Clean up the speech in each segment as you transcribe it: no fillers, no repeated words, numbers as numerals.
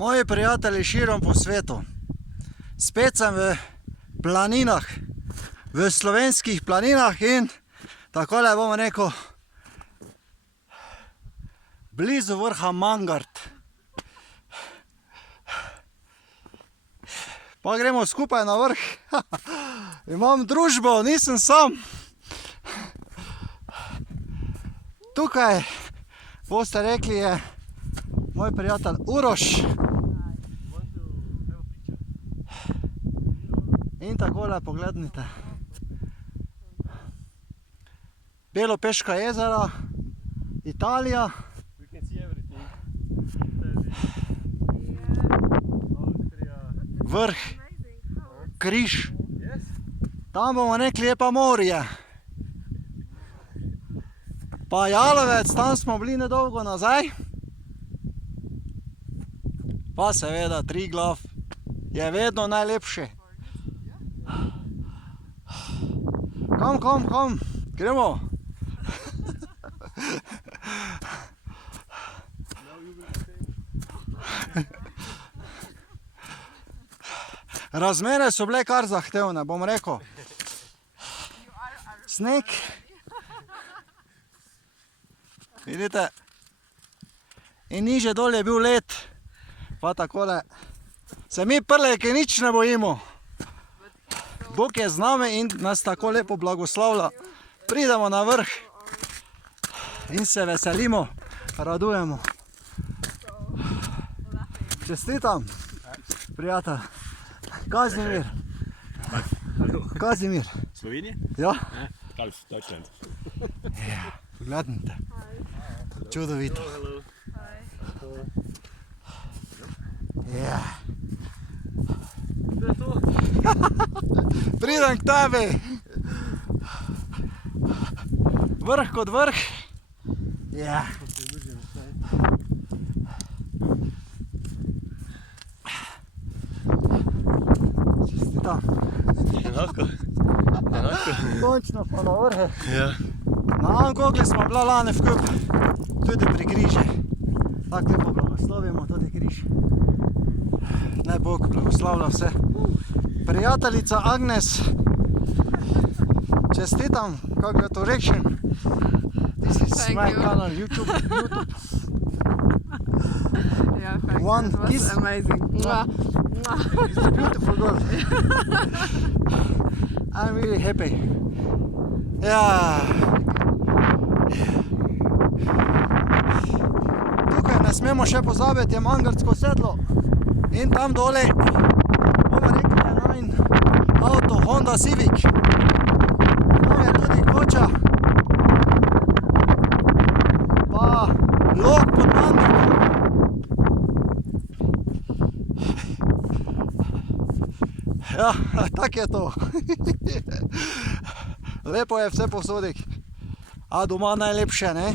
Moji prijatelji širom po svetu. Spet sem v planinah, v slovenskih planinah in takole bomo rekel, blizu vrha Mangart. Pa gremo skupaj na vrh. Imam družbo, nisem sam. Tukaj, boste rekli, je moj prijatelj Uroš. In takole poglednite. Belopeška jezera, Italija. Vrh, križ. Tam bomo rekli, je pa morje. Pa Jalovec, tam smo bili nedolgo nazaj. Pa seveda Triglav je vedno najlepši. Kam? Gremo? Razmere so bile kar zahtevne, bom rekel. Sneg. Vidite? In niže dol je bil led. Pa takole. Se mi prleki nič ne bojimo. Bog je z nami in nas tako lepo blagoslavlja. Pridemo na vrh in se veselimo, radujemo. Čestitam, prijatelj. Kazimir. Kazimir. Slovenije? Ja. Ralf, Deutschland. Ja, gledajte. Čudovito. Ja. Pridem k tebi. Vrh kot vrh. Ja. Čestitam. Enako. Končno pa na vrhe. Ja. Na Angogli smo bila lani v kup, tudi pri križi. Tako lepo blagoslovimo tudi križ. Naj Bog blagoslavlja vse. Prijateljica Agnes, čestitam, congratulations. This is my channel, YouTube. Yeah, thank One you. It was kiss. amazing. Mwah. Mwah. It's a beautiful girl. I'm really happy. Ja. Tukaj ne smemo še pozabiti, je Mangartsko sedlo. In tam dole, bomo rekli, je najn avto Honda Civic. Tam je tudi koča. Pa lok pod Mangartom. Ja, tak je to. Lepo je vse posodik. A doma najlepše, ne?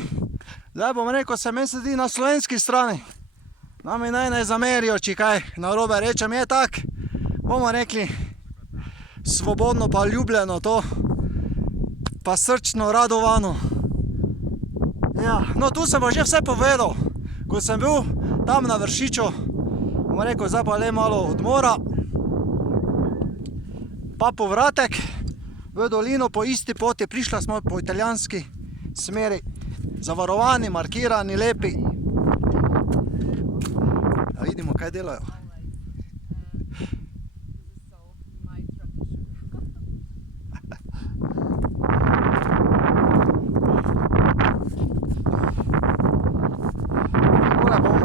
Zdaj bom rekel, se meni sedi na slovenski strani. Nami naj ne zamerijo, či kaj narobe rečem, je tak. Bomo rekli, svobodno pa ljubljeno to. Pa srčno radovano. Ja, no tu sem pa že vse povedal. Ko sem bil tam na Vršiču, bom rekel, zdaj pa le malo odmora. Pa povratek v dolino po isti poti, prišla smo po italijanski smeri, zavarovani, markirani, lepi. Da vidimo, kaj delajo. Takole bom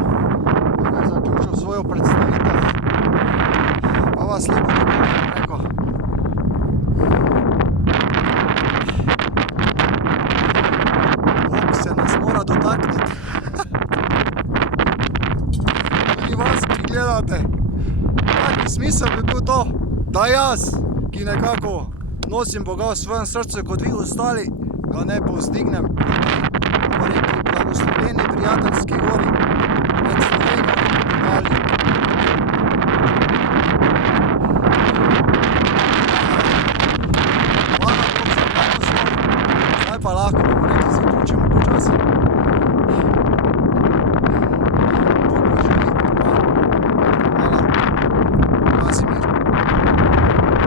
tukaj zaključil svojo predstavitev. Pa vas lepo rekel. Dotakniti. Tudi vas, ki gledate. Taki smisel bi bil to, da jaz, ki nekako nosim Boga v svojem srcu kot vi ostali, ga ne povzdignem. Bomo rekli, blagoslovljeni prijateljski gori.